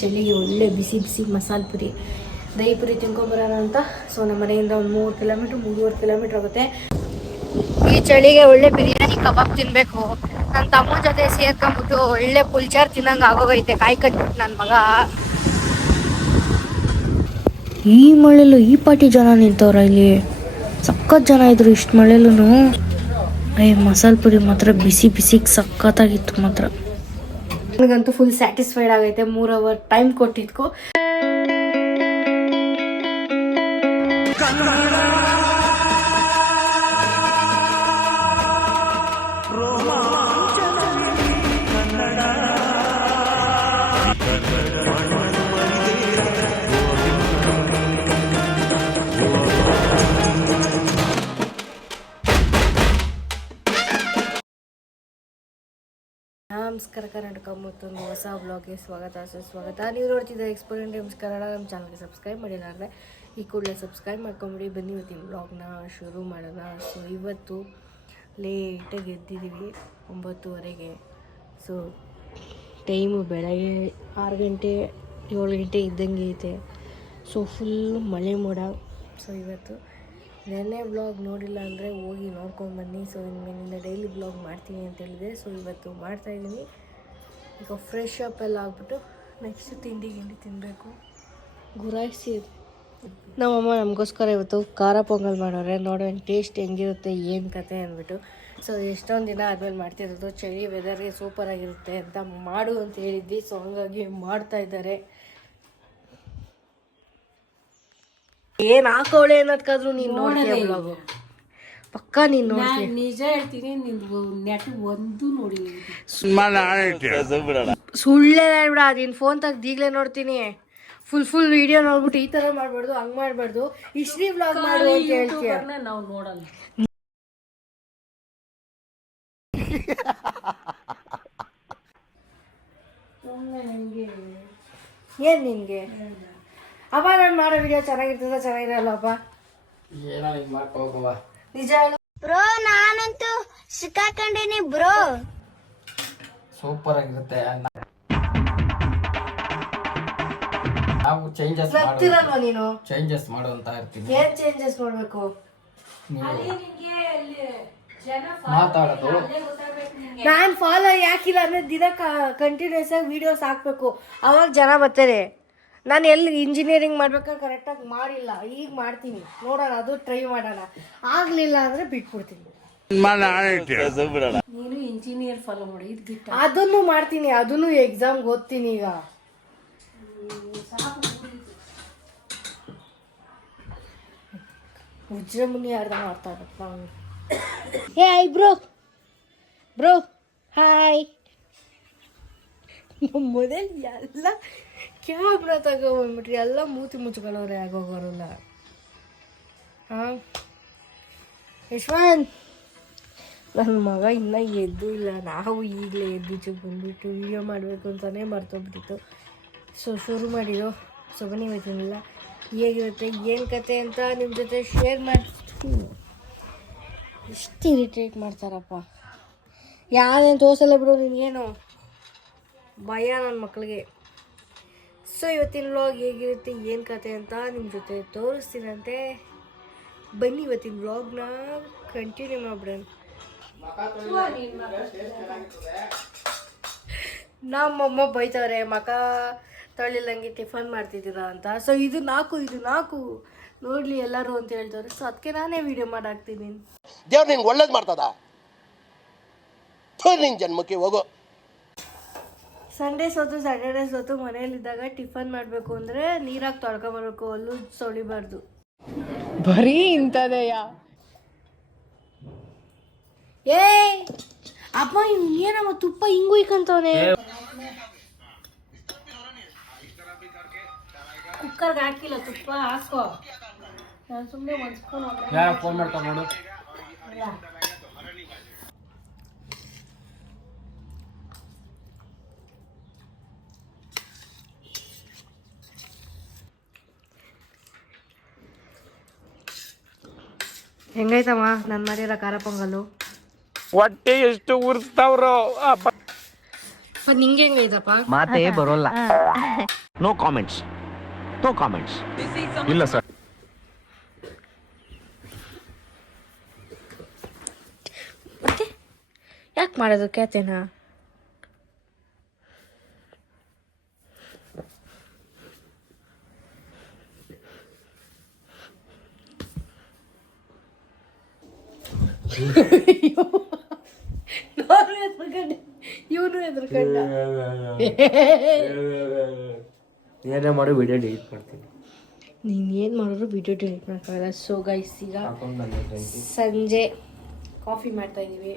ಚಳಿಗೆ ಒಳ್ಳೆ ಬಿಸಿ ಬಿಸಿ ಮಸಾಲೆ ಪುರಿ ದಹಿ ಪುರಿ ತಿನ್ಕೊಂಬರೋಣ ಅಂತ. ಸೊ ನಮ್ಮ ಮನೆಯಿಂದ ಒಂದು 3-3.5 ಕಿಲೋಮೀಟ್ರ್ ಆಗುತ್ತೆ. ಈ ಚಳಿಗೆ ಒಳ್ಳೆ ಬಿರಿಯಾನಿ ಕಬಾಬ್ ತಿನ್ನಬೇಕು. ನನ್ನ ತಮ್ಮನ ಜೊತೆ ಸೇರ್ಕೊಂಬಿಟ್ಟು ಒಳ್ಳೆ ಪುಲ್ಚಾರ್ ತಿನ್ನಂಗೆ ಆಗೋಗೈತೆ. ಕಾಯಿ ಕಟ್ಬಿಟ್ಟು ನನ್ನ ಮಗ. ಈ ಮಳೆಲು ಈ ಪಾಟಿ ಜನ ನಿಂತವ್ರ ಇಲ್ಲಿ. ಸಖತ್ ಜನ ಇದ್ರು ಇಷ್ಟು ಮಳೆಲೂ. ಮಸಾಲೆ ಪುರಿ ಮಾತ್ರ ಬಿಸಿ ಬಿಸಿಗೆ ಸಖತ್ತಾಗಿತ್ತು ಮಾತ್ರ. ನನಗಂತೂ ಫುಲ್ ಸ್ಯಾಟಿಸ್ಫೈಡ್ ಆಗೈತೆ. 3 ಅವರ್ ಟೈಮ್ ಕೊಟ್ಟಿದ್ಕು. ನಮಸ್ಕಾರ ಕರ್ನಾಟಕ, ಮತ್ತೊಂದು ಹೊಸ ಬ್ಲಾಗ್ಗೆ ಸುಸ್ವಾಗತ. ನೀವು ನೋಡ್ತಿದ್ದ ಎಕ್ಸ್ಪೋರೆಂಟ್ ಟೈಮ್ಸ್ ಕನ್ನಡ. ನಮ್ಮ ಚಾನಲ್ಗೆ ಸಬ್ಸ್ಕ್ರೈಬ್ ಮಾಡಿದ್ದಾರೆ ಈ ಕೂಡಲೇ ಸಬ್ಸ್ಕ್ರೈಬ್ ಮಾಡ್ಕೊಂಬಿಡಿ. ಬನ್ನಿ ಇವತ್ತಿನ ಬ್ಲಾಗ್ನ ಶುರು ಮಾಡೋಣ. ಸೊ ಇವತ್ತು ಲೇಟಾಗಿ ಎದ್ದಿದ್ದೀವಿ, 9:30ಗೆ. ಸೊ ಟೈಮು ಬೆಳಗ್ಗೆ 6 ಗಂಟೆ 7 ಗಂಟೆ ಇದ್ದಂಗೆ ಐತೆ. ಸೊ ಫುಲ್ಲು ಮಳೆ ಮೋಡ. ಸೊ ಇವತ್ತು ನೆನ್ನೆ ಬ್ಲಾಗ್ ನೋಡಿಲ್ಲ ಅಂದರೆ ಹೋಗಿ ನೋಡ್ಕೊಂಡ್ಬನ್ನಿ. ಸೊ ಇನ್ಮೇಲಿಂದ ಡೈಲಿ ಬ್ಲಾಗ್ ಮಾಡ್ತೀನಿ ಅಂತ ಹೇಳಿದೆ. ಸೊ ಇವತ್ತು ಮಾಡ್ತಾಯಿದ್ದೀನಿ. ಈಗ ಫ್ರೆಶ್ ಅಪ್ ಎಲ್ಲ ಆಗ್ಬಿಟ್ಟು ನೆಕ್ಸ್ಟ್ ತಿಂಡಿ ತಿನ್ನಬೇಕು. ಗುರಾಯಿಸಿ ನಮ್ಮಮ್ಮ ನಮಗೋಸ್ಕರ ಇವತ್ತು ಖಾರ ಪೊಂಗಲ್ ಮಾಡೋರೆ. ನೋಡೋಣ ಟೇಸ್ಟ್ ಹೆಂಗಿರುತ್ತೆ ಏನು ಕತೆ ಅಂದ್ಬಿಟ್ಟು. ಸೊ ಎಷ್ಟೊಂದು ದಿನ ಆದಮೇಲೆ ಮಾಡ್ತಿರೋದು. ಚಳಿ ವೆದರ್ಗೆ ಸೂಪರಾಗಿರುತ್ತೆ ಅಂತ ಮಾಡು ಅಂತ ಹೇಳಿದ್ವಿ. ಸೊ ಹಂಗಾಗಿ ಮಾಡ್ತಾಯಿದ್ದಾರೆ. ಏನ್ ಹಾಕೋಳೆ ಅನ್ನೋದ್ಕಾದ್ರೂ ನೀನು ನೋಡ್ತೀಯ ಬ್ಲಾಗು ಪಕ್ಕ ನೀನು ನೋಡ್ತೀಯ. ನಿಜ ಹೇಳ್ತೀನಿ, ನಿಂದು ನೆಟ್ ಒಂದು ನೋಡಿ ಸುಳ್ಳೇ ಬಿಡ. ನೀನು ಫೋನ್ ತೆಗ್ದು ಈಗಲೇ ನೋಡ್ತೀನಿ. ಫುಲ್ ವಿಡಿಯೋ ನೋಡ್ಬಿಟ್ಟು ಈ ಥರ ಮಾಡಬಾರ್ದು, ಹಂಗೆ ಮಾಡಬಾರ್ದು, ಹಿಸ್ಟ್ರಿ ಬ್ಲಾಗ್ ಮಾಡು ಅಂತ ಹೇಳ್ತೀಯ. ನಾವು ನೋಡಲ್ಲ. ಏನ್ ನಿನ್ಗೆ ಅಪ್ಪ ನಾನು ಮಾಡೋ ವಿಡಿಯೋ ಚೆನ್ನಾಗಿರ್ತದ ಚೆನ್ನಾಗಿರಲ್ಲಪ್ಪ? ನಿಜ ಬ್ರೋ, ನಾನಂತೂ ಸಿಕ್ಕಾಕೊಂಡಿನಿ ಬ್ರೋ. ಸೂಪರ್ ಆಗಿರುತ್ತೆ. ನಾವು ಚೇಂಜಸ್ ನೀನು ಚೇಂಜಸ್ ಮಾಡುವಂತ ಇರ್ತೀವಿ. ಏನ್ ಚೇಂಜಸ್ ಮಾಡ್ಬೇಕು? ಮಾತಾಡೋದು. ನಾನ್ ಫಾಲೋ ಯಾಕಿಲ್ಲ ಅಂದ್ರೆ ದಿನ ಕಂಟಿನ್ಯೂಸ್ ಆಗಿ ವಿಡಿಯೋಸ್ ಹಾಕ್ಬೇಕು, ಅವಾಗ ಜನ ಬರ್ತಾರೆ. ನಾನು ಎಲ್ಲಿ ಇಂಜಿನಿಯರಿಂಗ್ ಮಾಡ್ಬೇಕಾದ್ರೆ ಕರೆಕ್ಟಾಗಿ ಮಾಡಿಲ್ಲ, ಈಗ ಮಾಡ್ತೀನಿ. ನೋಡೋಣ, ಅದು ಟ್ರೈ ಮಾಡೋಣ. ಆಗ್ಲಿಲ್ಲ ಅಂದ್ರೆ ಬಿಟ್ಬಿಡ್ತೀನಿ. ನೀನು ಇಂಜಿನಿಯರ್ ಫಾಲೋ ಮಾಡಿ, ಇದು ಬಿಟ್ಟು ಅದನ್ನು ಮಾಡ್ತೀನಿ, ಅದನ್ನು ಎಕ್ಸಾಮ್ಗೆ ಓದ್ತೀನಿ. ಈಗ ಉಜ್ರಮುನಿ ಅರ್ಧ ಮಾಡ್ತಾರಪ್ಪ. Hey hi bro, bro hi. ಮೊದಲು ಎಲ್ಲ ಕ್ಯಾಮ್ರಾ ತಗೊಬಂದ್ಬಿಟ್ರಿ, ಎಲ್ಲ ಮೂತಿ ಮುಚ್ಕೊಳ್ಳೋರೆ ಆಗೋಗೋರಲ್ಲ. ಹಾಂ ಯಶ್ವಂತ್, ನನ್ನ ಮಗ ಇನ್ನೂ ಎದ್ದು ಇಲ್ಲ. ನಾವು ಈಗಲೇ ಎದ್ದು ಬಂದುಬಿಟ್ಟು ವಿಡಿಯೋ ಮಾಡಬೇಕು ಅಂತಲೇ ಮರ್ತೋಗ್ಬಿಟ್ಟಿತ್ತು. ಸೊ ಶುರು ಮಾಡಿದ್ದು. ಸೊ ಬನ್ನಿ ಇವತ್ತಿನಿಲ್ಲ ಹೇಗಿರುತ್ತೆ ಏನು ಕತೆ ಅಂತ ನಿಮ್ಮ ಜೊತೆ ಶೇರ್ ಮಾಡ್ತೀನಿ. ಎಷ್ಟು ಇರಿಟೇಟ್ ಮಾಡ್ತಾರಪ್ಪ. ಯಾರೇನು ತೋರಿಸಲ್ಲ ಬಿಡು, ನಿನಗೇನು ಭಯ ನನ್ನ ಮಕ್ಕಳಿಗೆ. ಸೊ ಇವತ್ತಿನ ವ್ಲಾಗ್ ಹೇಗಿರುತ್ತೆ ಏನು ಕತೆ ಅಂತ ನಿಮ್ಮ ಜೊತೆ ತೋರಿಸ್ತೀನಂತೆ. ಬನ್ನಿ ಇವತ್ತಿನ ವ್ಲಾಗ್ನ ಕಂಟಿನ್ಯೂ ಮಾಡ್ಬಿಡೋಣ. ನಮ್ಮಮ್ಮ ಬೈತವ್ರೆ, ಮಕ ತೊಳಿಲಂಗೆ ಟಿಫನ್ ಮಾಡ್ತಿದ್ದೀರಾ ಅಂತ. ಸೊ ಇದು ನಾಲ್ಕು ನೋಡಲಿ ಎಲ್ಲರೂ ಅಂತ ಹೇಳ್ತವ್ರೆ. ಸೊ ಅದಕ್ಕೆ ನಾನೇ ವಿಡಿಯೋ ಮಾಡಾಕ್ತೀನಿ. ದೇವ್ರು ನಿಂಗೆ ಒಳ್ಳೇದು ಮಾಡ್ತದ, ನಿನ್ನ ಜನ್ಮಕ್ಕೆ ಹೋಗೋ. ಸಂಡೇ ಸೊತ್ತು ಮನೆಯಲ್ಲಿದ್ದಾಗ ಟಿಫನ್ ಮಾಡಬೇಕು ಅಂದರೆ ನೀರಾಗಿ ತೊಳ್ಕೊಬರ್ಬೇಕು, ಅಲ್ಲೂ ತೊಳಿಬಾರ್ದು. ಬರೀ ಇಂಥದೆಯ. ಏ ಅಪ್ಪ, ಏನಮ್ಮ ತುಪ್ಪ ಹಿಂಗೂ ಇಕ್ಕಂತವನೆ. ಕುಕ್ಕರ್ಗೆ ಹಾಕಿಲ್ಲ, ತುಪ್ಪ ಹಾಕೋ. ನಾನು ಸುಮ್ಮನೆ ಒಂದ್ಸ್ಕೊಂಡು ಯಾರ ಫೋನ್ ಮಾಡ್ತಾ ನೋಡು. ಹೆಂಗೈತಮ್ಮ ನಾನು ಮಾಡಿರೋ ಖಾರ ಪೊಂಗಲ್ಲು? ಹೊಟ್ಟೆ ಎಷ್ಟು ಉರ್ಸ್ತಾವ್ರೋ. ನಿಂಗೆ ಹೆಂಗೈತಪ್ಪ? ಮಾತೇ ಬರೋಲ್ಲ. No comments. No comments. ಇಲ್ಲ ಸರ್. ಮತ್ತೆ ಯಾಕೆ ಮಾಡೋದು ಕ್ಯಾತೆನಾ? ಇವನು ಎದ್ರುಕೊಂಡ. ಏನೇ ಮಾಡಿ ವಿಡಿಯೋ ಡಿಲೀಟ್ ಮಾಡ್ತೀನಿ. ನೀನು ಏನು ಮಾಡಿದ್ರು ವಿಡಿಯೋ ಡಿಲೀಟ್ ಮಾಡೋಕ್ಕಾಗಲ್ಲ. ಸೊ ಗೈಸ್, ಈಗ ಸಂಜೆ ಕಾಫಿ ಮಾಡ್ತಾ ಇದ್ದೀವಿ.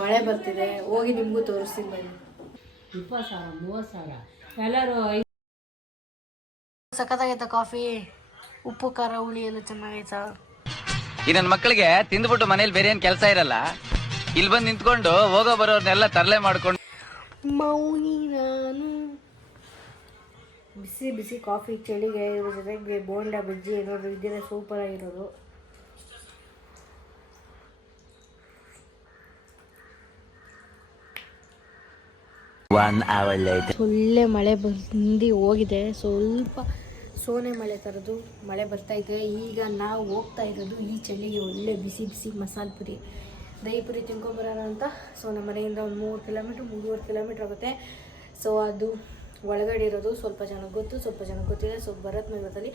ಮಳೆ ಬರ್ತಿದೆ, ಹೋಗಿ ನಿಮಗೂ ತೋರಿಸ್ತೀನಿ ಬನ್ನಿ. 20,000 30,000 ಎಲ್ಲರೂ ಸಖತ್ತಾಗೈತ ಕಾಫಿ, ಉಪ್ಪು ಖಾರ ಹುಳಿ ಎಲ್ಲ ಚೆನ್ನಾಗೈತ. ಈ ನನ್ನ ಮಕ್ಕಳಿಗೆ ತಿಂದ್ಬಿಟ್ಟು ಮನೇಲಿ ಬೇರೆ ಏನ್ ಕೆಲಸ ಇರಲ್ಲ, ಇಲ್ಲಿ ಬಂದು ನಿಂತ್ಕೊಂಡು ಹೋಗೋ ಬರೋರ್ನೆಲ್ಲ ತರಲೆ ಮಾಡ್ಕೊಂಡು ಮೌನಿ ನಾನು. ಬಿಸಿ ಬಿಸಿ ಕಾಫಿ, ಚಳಿಗೆ ಇದ್ರ ಜೊತೆಗೆ ಬೋಂಡ ಬಜ್ಜಿ ಏನಾದ್ರು ಇದ್ದಿದ್ರೆ ಸೂಪರ್ ಆಗಿರೋದು. ಒಳ್ಳೆ ಮಳೆ ಬಂದು ಹೋಗಿದೆ. ಸ್ವಲ್ಪ ಸೋನೆ ಮಳೆ ಥರದ್ದು ಮಳೆ ಬರ್ತಾ ಇದೆ. ಈಗ ನಾವು ಹೋಗ್ತಾ ಇರೋದು ಈ ಚಳಿಗೆ ಒಳ್ಳೆ ಬಿಸಿ ಬಿಸಿ ಮಸಾಲೆ ಪುರಿ, ದಹಿ ಪುರಿ ತಿನ್ಕೊಂಬರೋಣ ಅಂತ. ಸೊ ನಮ್ಮ ಮನೆಯಿಂದ ಒಂದು 3-3.5 ಕಿಲೋಮೀಟ್ರ್ ಆಗುತ್ತೆ. ಸೊ ಅದು ಒಳಗಡೆ ಇರೋದು ಸ್ವಲ್ಪ ಜನಕ್ಕೆ ಗೊತ್ತು, ಸ್ವಲ್ಪ ಜನಕ್ಕೆ ಗೊತ್ತಿದೆ. ಸೊ ಭರತ್ ಇವತ್ತಲ್ಲಿ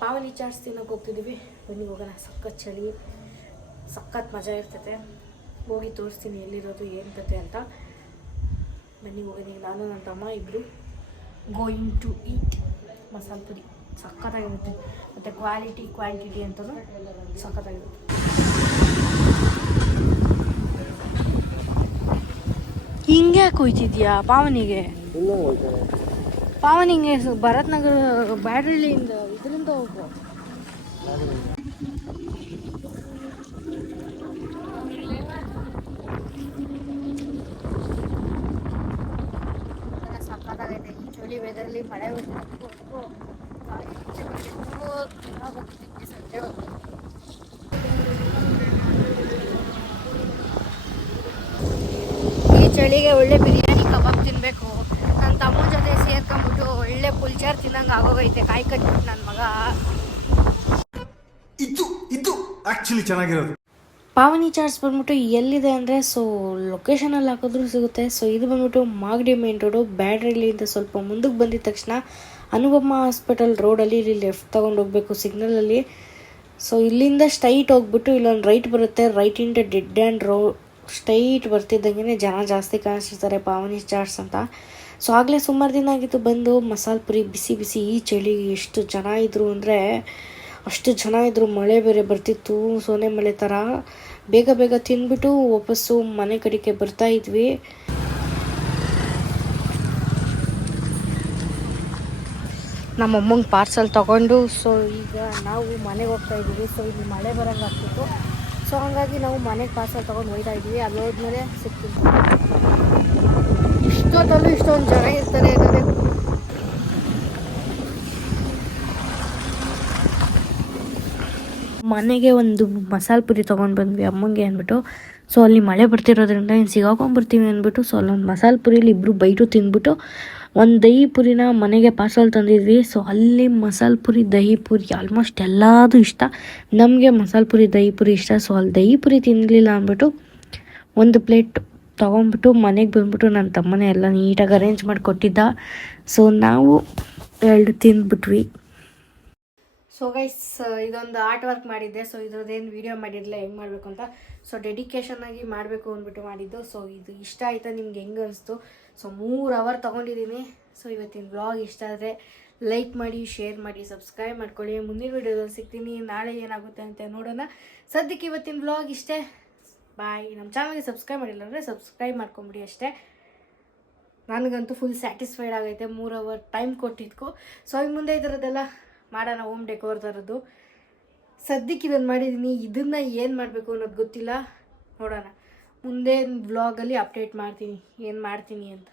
ಪಾವನಿ ಚಾಟ್ಸ್ ತಿನ್ನೋಕೆ ಹೋಗ್ತಿದ್ದೀವಿ. ಬನ್ನಿ ಹೋಗೋಣ. ಸಖತ್ ಚಳಿ, ಸಖತ್ ಮಜಾ ಇರ್ತೈತೆ. ಹೋಗಿ ತೋರಿಸ್ತೀನಿ ಎಲ್ಲಿರೋದು ಏನು ಕತೆ ಅಂತ. ಬನ್ನಿ ಹೋಗೋಣ. ನಾನು ನನ್ನ ತಮ್ಮ ಇಬ್ಬರು ಗೋಯಿಂಗ್ ಟು ಈಟ್ ಮಸಾಲೆ ಪುರಿ. ಸಖತ್ತಾಗಿರುತ್ತೆ ಮತ್ತು ಕ್ವಾಂಟಿಟಿ ಅಂತಲೂ ಸಖತ್ತಾಗಿರುತ್ತೆ. ಹಿಂಗೆ ಯಾಕೆ ಹೋಯ್ತಿದ್ಯಾ ಪಾವನಿಗೆ? ಪಾವನಿಗೆ ಭರತ್ ನಗರ ಬ್ಯಾಡಳ್ಳಿಯಿಂದ ಇದರಿಂದ ಹೋಗು. ಸಖತ್ತಾಗೈತೆ ಈ ಚಳಿ ವೆದರ್ಲಿ. ಮಳೆ ಈ ಚಳಿಗೆ ಒಳ್ಳೆ ಬಿರಿಯಾನಿ ಕಬಾಬ್ ತಿನ್ನಬೇಕು. ನನ್ನ ತಮ್ಮನ ಜೊತೆ ಸೇರ್ಕೊಂಡ್ಬಿಟ್ಟು ಒಳ್ಳೆ ಪುಲ್ಚಾರ್ ತಿನ್ನಂಗೆ ಆಗೋಗೈತೆ. ಕಾಯಿ ಕಟ್ಬಿಟ್ಟು ನನ್ನ ಮಗ. ಇದು ಆಕ್ಚುಲಿ ಚೆನ್ನಾಗಿರೋದು. ಪಾವನಿ ಚಾಟ್ಸ್ ಬಂದ್ಬಿಟ್ಟು ಎಲ್ಲಿದೆ ಅಂದರೆ, ಸೊ ಲೊಕೇಶನಲ್ಲಿ ಹಾಕಿದ್ರೂ ಸಿಗುತ್ತೆ. ಸೊ ಇದು ಬಂದ್ಬಿಟ್ಟು ಮಾಗಡಿ ಮೇನ್ ರೋಡು. ಬ್ಯಾಡ್ರಳ್ಳಿಯಿಂದ ಸ್ವಲ್ಪ ಮುಂದಕ್ಕೆ ಬಂದಿದ ತಕ್ಷಣ ಅನುಪಮ ಹಾಸ್ಪಿಟಲ್ ರೋಡಲ್ಲಿ ಇಲ್ಲಿ ಲೆಫ್ಟ್ ತೊಗೊಂಡು ಹೋಗಬೇಕು ಸಿಗ್ನಲಲ್ಲಿ. ಸೊ ಇಲ್ಲಿಂದ ಸ್ಟ್ರೈಟ್ ಹೋಗ್ಬಿಟ್ಟು ಇಲ್ಲೊಂದು ರೈಟ್ ಬರುತ್ತೆ. ರೈಟಿಂದ ಡೆಡ್ ಆ್ಯಂಡ್ ಸ್ಟ್ರೈಟ್ ಬರ್ತಿದ್ದಂಗೆ ಜನ ಜಾಸ್ತಿ ಕಾಣಿಸ್ತಿರ್ತಾರೆ ಪಾವನಿ ಚಾಟ್ಸ್ ಅಂತ. ಸೊ ಆಗಲೇ ಸುಮಾರು ದಿನ ಆಗಿತ್ತು ಬಂದು. ಮಸಾಲೆ ಪುರಿ ಬಿಸಿ ಬಿಸಿ ಈ ಚಳಿ ಎಷ್ಟು ಜನ ಇದ್ದರು ಅಂದರೆ ಅಷ್ಟು ಜನ ಇದ್ದರು. ಮಳೆ ಬೇರೆ ಬರ್ತಿತ್ತು, ಸೋನೆ ಮಳೆ ಥರ. ಬೇಗ ಬೇಗ ತಿಂದ್ಬಿಟ್ಟು ವಾಪಸ್ಸು ಮನೆ ಕಡೆಗೆ ಬರ್ತಾ ಇದ್ವಿ. ನಮ್ಮಮ್ಮಂಗೆ ಪಾರ್ಸಲ್ ತೊಗೊಂಡು ಸೊ ಈಗ ನಾವು ಮನೆಗೆ ಹೋಗ್ತಾ ಇದ್ದೀವಿ. ಸೊ ಇಲ್ಲಿ ಮಳೆ ಬರೋಂಗೆ ಆಗ್ತಿತ್ತು. ಸೊ ಹಾಗಾಗಿ ನಾವು ಮನೆಗೆ ಪಾರ್ಸಲ್ ತೊಗೊಂಡು ಹೋಗ್ತಾ ಇದ್ವಿ. ಅಲ್ಲಿ ಹೋದ್ಮೇಲೆ ಸಿಗ್ತೀವಿ. ಇಷ್ಟೊತ್ತಲ್ಲೂ ಇಷ್ಟೊಂದು ಜನ ಇರ್ತಾರೆ ಅನ್ನೋದೇ. ಮನೆಗೆ ಒಂದು ಮಸಾಲೆ ಪುರಿ ತೊಗೊಂಡು ಬಂದ್ವಿ ಅಮ್ಮಂಗೆ ಅಂದ್ಬಿಟ್ಟು. ಸೊ ಅಲ್ಲಿ ಮಳೆ ಬರ್ತಿರೋದ್ರಿಂದ ಇನ್ನು ಸಿಗಾಕೊಂಡ್ಬರ್ತೀವಿ ಅಂದ್ಬಿಟ್ಟು ಸೊ ಅಲ್ಲೊಂದು ಮಸಾಲೆ ಪುರಿಲಿ ಇಬ್ಬರು ಬೈಟು ತಿಂದ್ಬಿಟ್ಟು ಒಂದು ದಹಿ ಪುರಿನ ಮನೆಗೆ ಪಾರ್ಸಲ್ ತಂದಿದ್ವಿ. ಸೊ ಅಲ್ಲಿ ಮಸಾಲೆ ಪುರಿ ದಹಿ ಪುರಿ ಆಲ್ಮೋಸ್ಟ್ ಎಲ್ಲದೂ ಇಷ್ಟ. ನಮಗೆ ಮಸಾಲೆ ಪುರಿ ದಹಿ ಪುರಿ ಇಷ್ಟ. ಸೊ ಅಲ್ಲಿ ದಹಿ ಪುರಿ ತಿನ್ನಲಿಲ್ಲ ಅಂದ್ಬಿಟ್ಟು ಒಂದು ಪ್ಲೇಟ್ ತೊಗೊಂಡ್ಬಿಟ್ಟು ಮನೆಗೆ ಬಂದ್ಬಿಟ್ಟು ನನ್ನ ತಮ್ಮನೇ ಎಲ್ಲ ನೀಟಾಗಿ ಅರೇಂಜ್ ಮಾಡಿ ಕೊಟ್ಟಿದ್ದ. ಸೊ ನಾವು 2 ತಿಂದ್ಬಿಟ್ವಿ. ಸೊ ಗೈಸ್, ಇದೊಂದು ಆರ್ಟ್ ವರ್ಕ್ ಮಾಡಿದ್ದೆ. ಸೊ ಇದ್ರದ್ದೇನು ವೀಡಿಯೋ ಮಾಡಿರಲಿಲ್ಲ ಹೆಂಗೆ ಮಾಡಬೇಕು ಅಂತ. ಸೊ ಡೆಡಿಕೇಶನ್ ಆಗಿ ಮಾಡಬೇಕು ಅಂದ್ಬಿಟ್ಟು ಮಾಡಿದ್ದು. ಸೊ ಇದು ಇಷ್ಟ ಆಯಿತಾ ನಿಮ್ಗೆ ಹೆಂಗೆ ಅನಿಸ್ತು? ಸೊ 3 ಅವರ್ ತೊಗೊಂಡಿದ್ದೀನಿ. ಸೊ ಇವತ್ತಿನ ವ್ಲಾಗ್ ಇಷ್ಟ ಆದರೆ ಲೈಕ್ ಮಾಡಿ, ಶೇರ್ ಮಾಡಿ, ಸಬ್ಸ್ಕ್ರೈಬ್ ಮಾಡ್ಕೊಳ್ಳಿ. ಮುಂದಿನ ವೀಡಿಯೋದಲ್ಲಿ ಸಿಗ್ತೀನಿ. ನಾಳೆ ಏನಾಗುತ್ತೆ ಅಂತ ನೋಡೋಣ. ಸದ್ಯಕ್ಕೆ ಇವತ್ತಿನ ವ್ಲಾಗ್ ಇಷ್ಟೇ. ಬಾಯ್. ನಮ್ಮ ಚಾನಲ್ಗೆ ಸಬ್ಸ್ಕ್ರೈಬ್ ಮಾಡಿಲ್ಲ ಅಂದರೆ ಸಬ್ಸ್ಕ್ರೈಬ್ ಮಾಡ್ಕೊಂಬಿಡಿ ಅಷ್ಟೇ. ನನಗಂತೂ ಫುಲ್ ಸ್ಯಾಟಿಸ್ಫೈಡ್ ಆಗೈತೆ 3 ಅವರ್ ಟೈಮ್ ಕೊಟ್ಟಿದ್ದಕ್ಕೂ. ಸೊ ಇನ್ನು ಮುಂದೆ ಇದರದ್ದೆಲ್ಲ ಮಾಡೋಣ, ಹೋಮ್ ಡೆಕೋರ್ ಥರದ್ದು. ಸದ್ಯಕ್ಕೆ ಇದನ್ನು ಮಾಡಿದ್ದೀನಿ. ಇದನ್ನು ಏನು ಮಾಡಬೇಕು ಅನ್ನೋದು ಗೊತ್ತಿಲ್ಲ, ನೋಡೋಣ. ಮುಂದೆ ವ್ಲಾಗಲ್ಲಿ ಅಪ್ಡೇಟ್ ಮಾಡ್ತೀನಿ ಏನು ಮಾಡ್ತೀನಿ ಅಂತ.